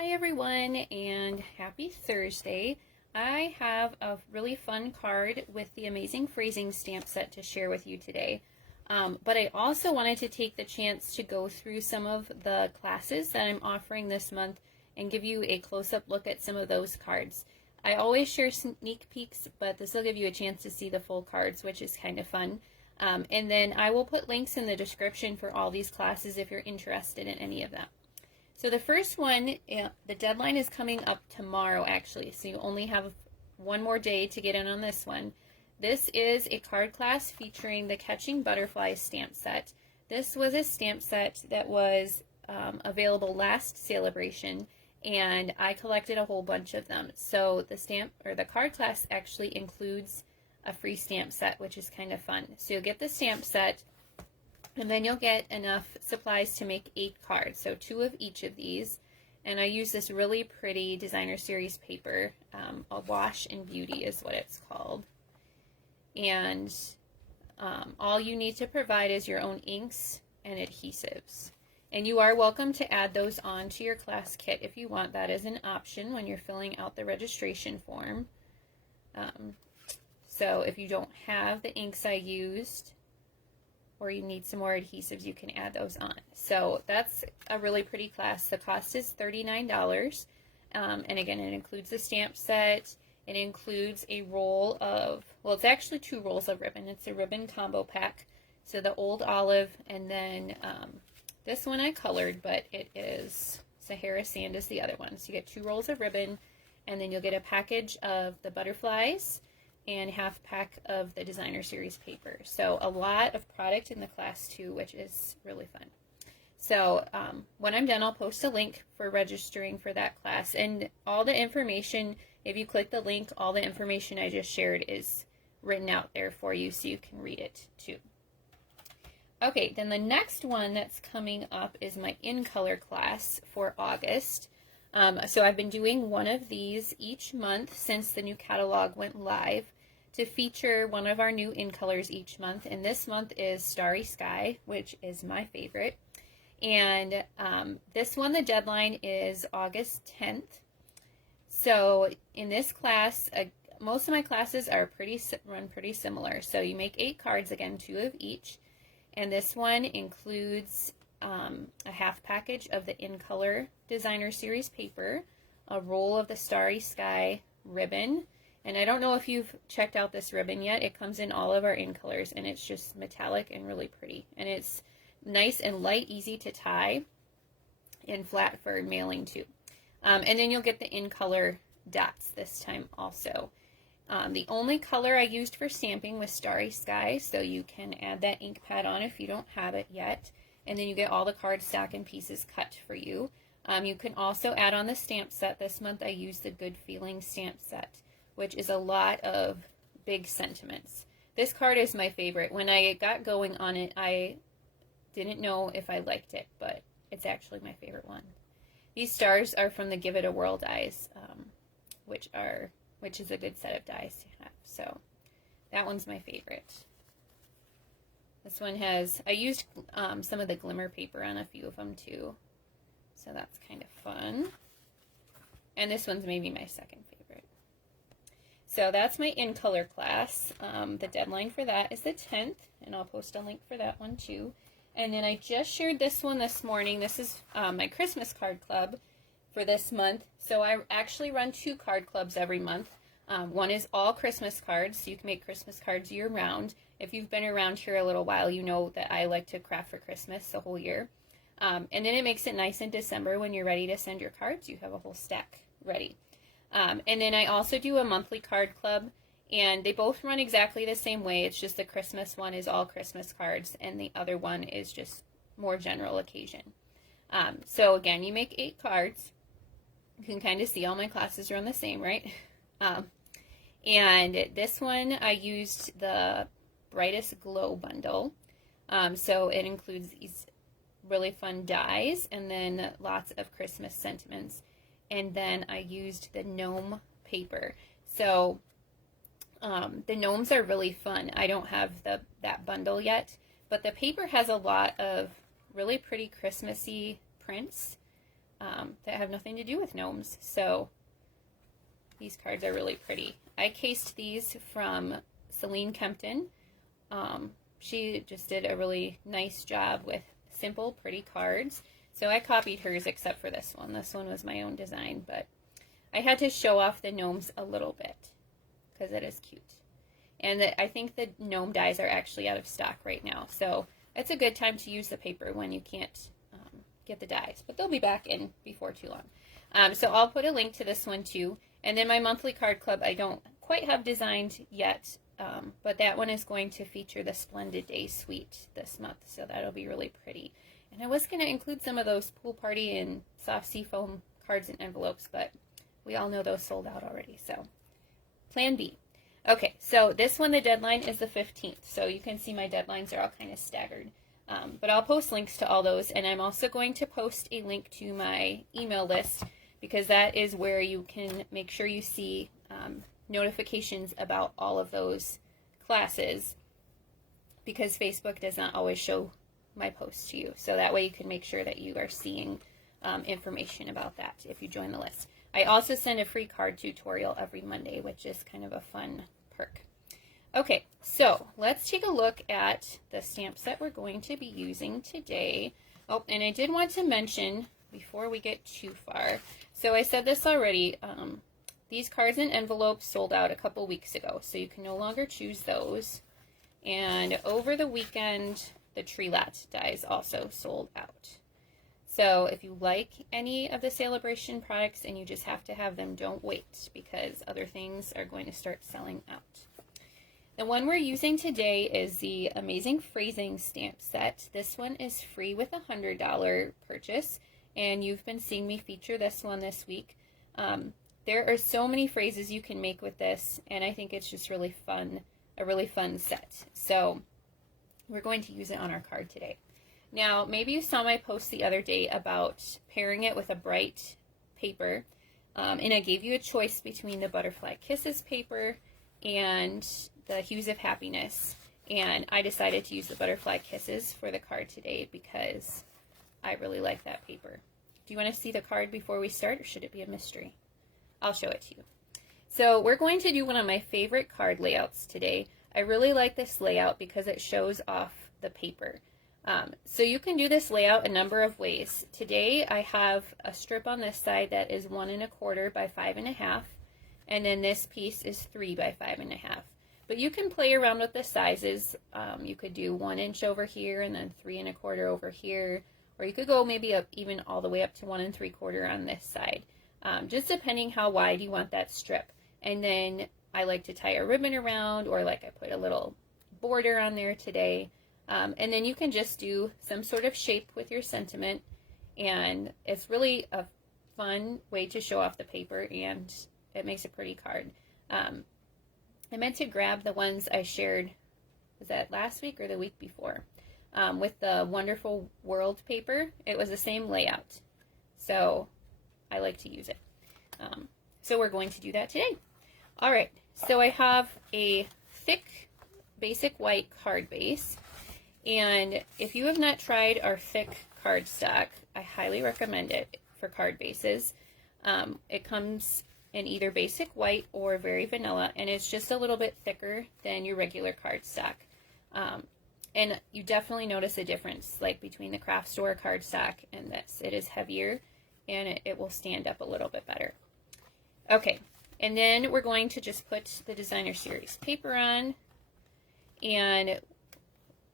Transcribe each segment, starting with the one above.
Hi everyone and happy Thursday. I have a really fun card with the Amazing Phrasing stamp set to share with you today. But I also wanted to take the chance to go through some of the classes that I'm offering this month and give you a close-up look at some of those cards. I always share sneak peeks, but this will give you a chance to see the full cards, which is kind of fun. And then I will put links in the description for all these classes if you're interested in any of them. So the first one, the deadline is coming up tomorrow actually, so you only have one more day to get in on this one. This is a card class featuring the Catching Butterflies stamp set. This was a stamp set that was available last celebration, and I collected a whole bunch of them. So the card class actually includes a free stamp set, which is kind of fun. So you'll get the stamp set, and then you'll get enough supplies to make 8 cards, so 2 of each of these. And I use this really pretty designer series paper, a Wash and Beauty is what it's called. And all you need to provide is your own inks and adhesives. And you are welcome to add those on to your class kit if you want. That is an option when you're filling out the registration form. So if you don't have the inks I used, or you need some more adhesives, you can add those on. So that's a really pretty class. The cost is $39. And again, it includes the stamp set. It includes a roll of, well, it's actually 2 rolls of ribbon. It's a ribbon combo pack. So the Old Olive, and then this one I colored, but it is Sahara Sand is the other one. So you get 2 rolls of ribbon, and then you'll get a package of the butterflies and half pack of the designer series paper. So a lot of product in the class too, which is really fun. So when I'm done, I'll post a link for registering for that class, and all the information, if you click the link, all the information I just shared is written out there for you so you can read it too. Okay, then the next one that's coming up is my In Color class for August. So I've been doing one of these each month since the new catalog went live to feature one of our new in colors each month. And this month is Starry Sky, which is my favorite. And this one, the deadline is August 10th. So in this class, most of my classes are run pretty similar. So you make 8 cards, again, 2 of each. And this one includes a half package of the In Color designer series paper, a roll of the Starry Sky ribbon, and I don't know if you've checked out this ribbon yet. It comes in all of our In Colors, and it's just metallic and really pretty, and it's nice and light, easy to tie, and flat for mailing too. And then you'll get the In Color dots this time also. The only color I used for stamping was Starry Sky, so you can add that ink pad on if you don't have it yet. And then you get all the cardstock and pieces cut for you. You can also add on the stamp set. This month I used the Good Feeling stamp set, which is a lot of big sentiments. This card is my favorite. When I got going on it, I didn't know if I liked it, but it's actually my favorite one. These stars are from the Give It a Whirl dies, which is a good set of dies to have. So that one's my favorite. This one has, I used some of the glimmer paper on a few of them too, so that's kind of fun. And this one's maybe my second favorite. So that's my In Color class. The deadline for that is the 10th, and I'll post a link for that one too. And then I just shared this one this morning. This is my Christmas card club for this month. So I actually run 2 card clubs every month. One is all Christmas cards, so you can make Christmas cards year-round. If you've been around here a little while, you know that I like to craft for Christmas the whole year. And then it makes it nice in December when you're ready to send your cards. You have a whole stack ready. And then I also do a monthly card club, and they both run exactly the same way. It's just the Christmas one is all Christmas cards, and the other one is just more general occasion. So again, you make 8 cards. You can kind of see all my classes run the same, right? And this one I used the Brightest Glow bundle. So it includes these really fun dies and then lots of Christmas sentiments. And then I used the gnome paper. So the gnomes are really fun. I don't have that bundle yet, but the paper has a lot of really pretty Christmassy prints that have nothing to do with gnomes. So these cards are really pretty. I cased these from Celine Kempton. She just did a really nice job with simple, pretty cards. So I copied hers except for this one. This one was my own design, but I had to show off the gnomes a little bit because it is cute. And I think the gnome dies are actually out of stock right now. So it's a good time to use the paper when you can't get the dies. But they'll be back in before too long. So I'll put a link to this one too. And then my monthly card club, I don't quite have designed yet. But that one is going to feature the Splendid Day Suite this month. So that'll be really pretty. And I was going to include some of those pool party and soft seafoam cards and envelopes, but we all know those sold out already. So plan B. Okay, so this one, the deadline is the 15th. So you can see my deadlines are all kind of staggered. But I'll post links to all those. And I'm also going to post a link to my email list because that is where you can make sure you see notifications about all of those classes because Facebook does not always show my posts to you. So that way you can make sure that you are seeing information about that if you join the list. I also send a free card tutorial every Monday, which is kind of a fun perk. Okay, so let's take a look at the stamp set we're going to be using today. Oh, and I did want to mention before we get too far, so I said this already, these cards and envelopes sold out a couple weeks ago, so you can no longer choose those. And over the weekend, the Treelat dies also sold out. So if you like any of the Celebration products and you just have to have them, don't wait because other things are going to start selling out. The one we're using today is the Amazing Phrasing stamp set. This one is free with a $100 purchase, and you've been seeing me feature this one this week. There are so many phrases you can make with this, and I think it's just really fun, a really fun set. So we're going to use it on our card today. Now, maybe you saw my post the other day about pairing it with a bright paper, and I gave you a choice between the Butterfly Kisses paper and the Hues of Happiness, and I decided to use the Butterfly Kisses for the card today because I really like that paper. Do you want to see the card before we start, or should it be a mystery? I'll show it to you. So we're going to do one of my favorite card layouts today. I really like this layout because it shows off the paper. So you can do this layout a number of ways. Today I have a strip on this side that is 1 1/4 by 5 1/2, and then this piece is 3 by 5 1/2. But you can play around with the sizes. You could do 1 inch over here and then 3 1/4 over here, or you could go maybe up even all the way up to 1 3/4 on this side, just depending how wide you want that strip. And then I like to tie a ribbon around, or like I put a little border on there today. And then you can just do some sort of shape with your sentiment, and it's really a fun way to show off the paper, and it makes a pretty card. I meant to grab the ones I shared, was that last week or the week before, with the Wonderful World paper. It was the same layout, so I like to use it. So we're going to do that today. All right, so I have a thick basic white card base. And if you have not tried our thick cardstock, I highly recommend it for card bases. It comes in either basic white or very vanilla, and it's just a little bit thicker than your regular cardstock. And you definitely notice a difference, like between the craft store cardstock and this. It is heavier, and it will stand up a little bit better. Okay, and then we're going to just put the Designer Series paper on, and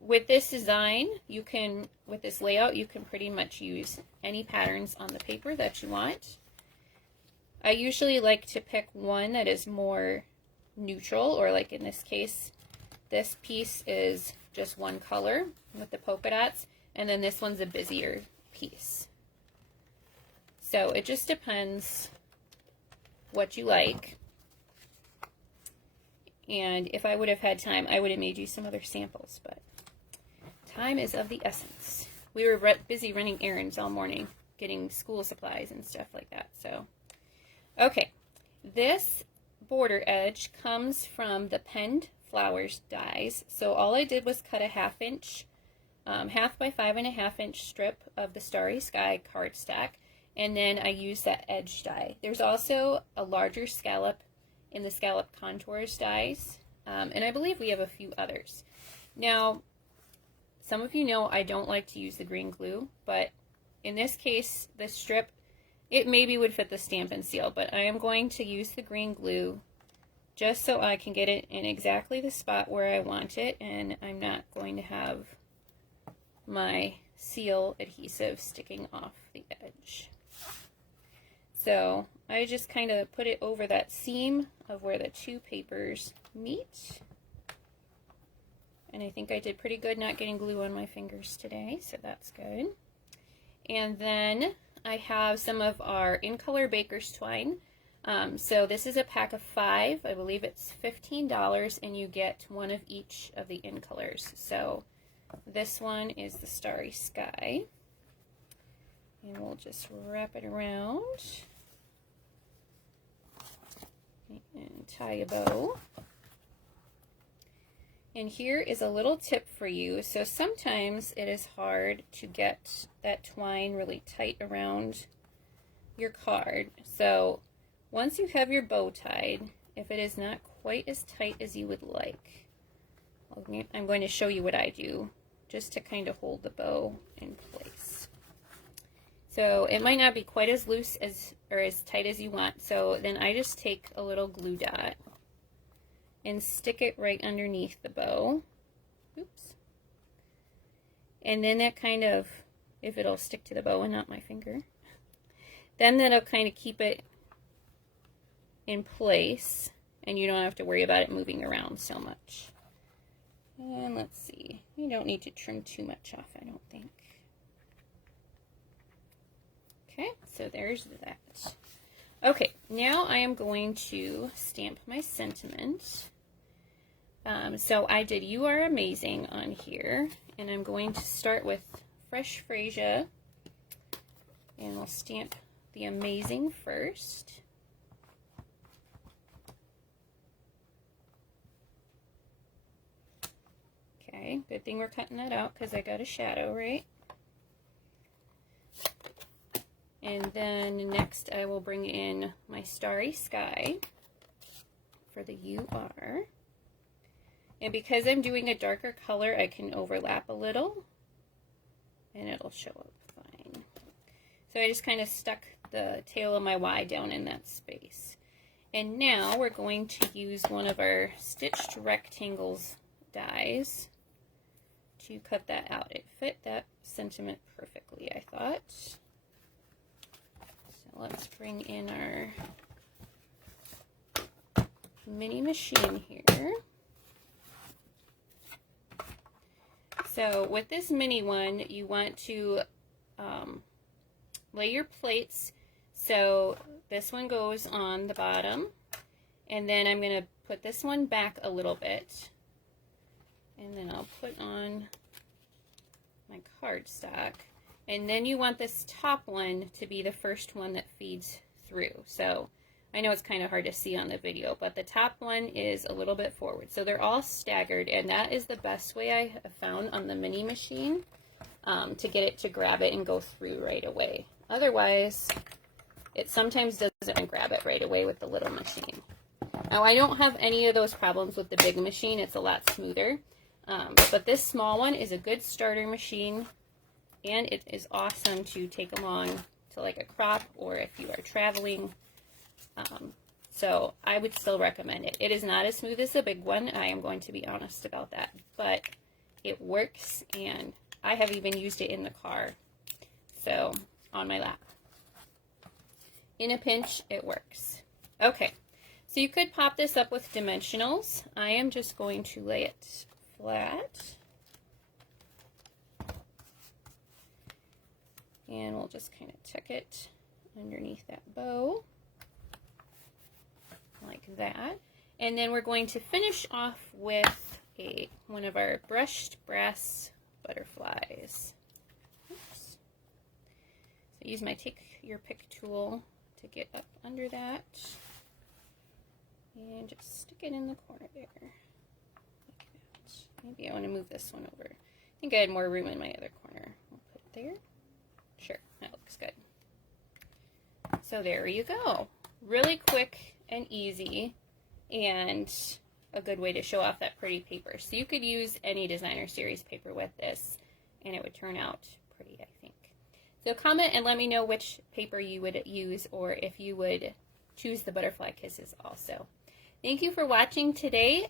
with this design, you can, with this layout, you can pretty much use any patterns on the paper that you want. I usually like to pick one that is more neutral, or like in this case, this piece is just one color with the polka dots, and then this one's a busier piece. So it just depends what you like. And if I would have had time, I would have made you some other samples, but time is of the essence. We were busy running errands all morning, getting school supplies and stuff like that. So, okay, this border edge comes from the Penned Flowers dies. So all I did was cut a 1/2 inch, 1/2 by 5 1/2 inch strip of the Starry Sky cardstock, and then I use that edge die. There's also a larger scallop in the Scallop Contours dies, and I believe we have a few others. Now, some of you know I don't like to use the green glue, but in this case, the strip, it maybe would fit the Stampin' Seal, but I am going to use the green glue just so I can get it in exactly the spot where I want it, and I'm not going to have my seal adhesive sticking off the edge. So I just kind of put it over that seam of where the two papers meet. And I think I did pretty good not getting glue on my fingers today, so that's good. And then I have some of our In Color Baker's Twine. So this is a pack of 5. I believe it's $15, and you get one of each of the In Colors. So this one is the Starry Sky. And we'll just wrap it around and tie a bow. And here is a little tip for you. So sometimes it is hard to get that twine really tight around your card. So once you have your bow tied, if it is not quite as tight as you would like, I'm going to show you what I do just to kind of hold the bow in place. So it might not be quite as loose as or as tight as you want, so then I just take a little glue dot and stick it right underneath the bow. Oops. And then that kind of, if it'll stick to the bow and not my finger, then that'll kind of keep it in place, and you don't have to worry about it moving around so much. And let's see, you don't need to trim too much off, I don't think. Okay, so there's that. Okay, now I am going to stamp my sentiment. So I did You Are Amazing on here, and I'm going to start with Fresh Freesia, and we'll stamp the Amazing first. Okay, good thing we're cutting that out because I got a shadow, right? And then next I will bring in my Starry Sky for the You Are. And because I'm doing a darker color, I can overlap a little and it'll show up fine. So I just kind of stuck the tail of my Y down in that space. And now we're going to use one of our Stitched Rectangles dies to cut that out. It fit that sentiment perfectly, I thought. Let's bring in our mini machine here. So with this mini one, you want to lay your plates. So this one goes on the bottom, and then I'm going to put this one back a little bit, and then I'll put on my cardstock. And then you want this top one to be the first one that feeds through. So I know it's kind of hard to see on the video, but the top one is a little bit forward. So they're all staggered, and that is the best way I have found on the mini machine to get it to grab it and go through right away. Otherwise, it sometimes doesn't grab it right away with the little machine. Now, I don't have any of those problems with the big machine. It's a lot smoother. But this small one is a good starter machine. And it is awesome to take along to like a crop or if you are traveling. So I would still recommend it. It is not as smooth as the big one. I am going to be honest about that. But it works, and I have even used it in the car. So on my lap. In a pinch, it works. Okay, so you could pop this up with dimensionals. I am just going to lay it flat. And we'll just kind of tuck it underneath that bow, like that. And then we're going to finish off with one of our brushed brass butterflies. Oops. So use my Take Your Pick tool to get up under that. And just stick it in the corner there, like that. Maybe I want to move this one over. I think I had more room in my other corner. We'll put it there. Sure, that looks good. So there you go. Really quick and easy, and a good way to show off that pretty paper. So you could use any designer series paper with this, and it would turn out pretty, I think. So comment and let me know which paper you would use, or if you would choose the Butterfly Kisses also. Thank you for watching today.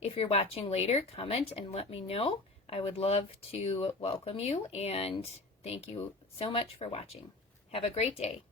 If you're watching later, comment and let me know. I would love to welcome you, and thank you so much for watching. Have a great day.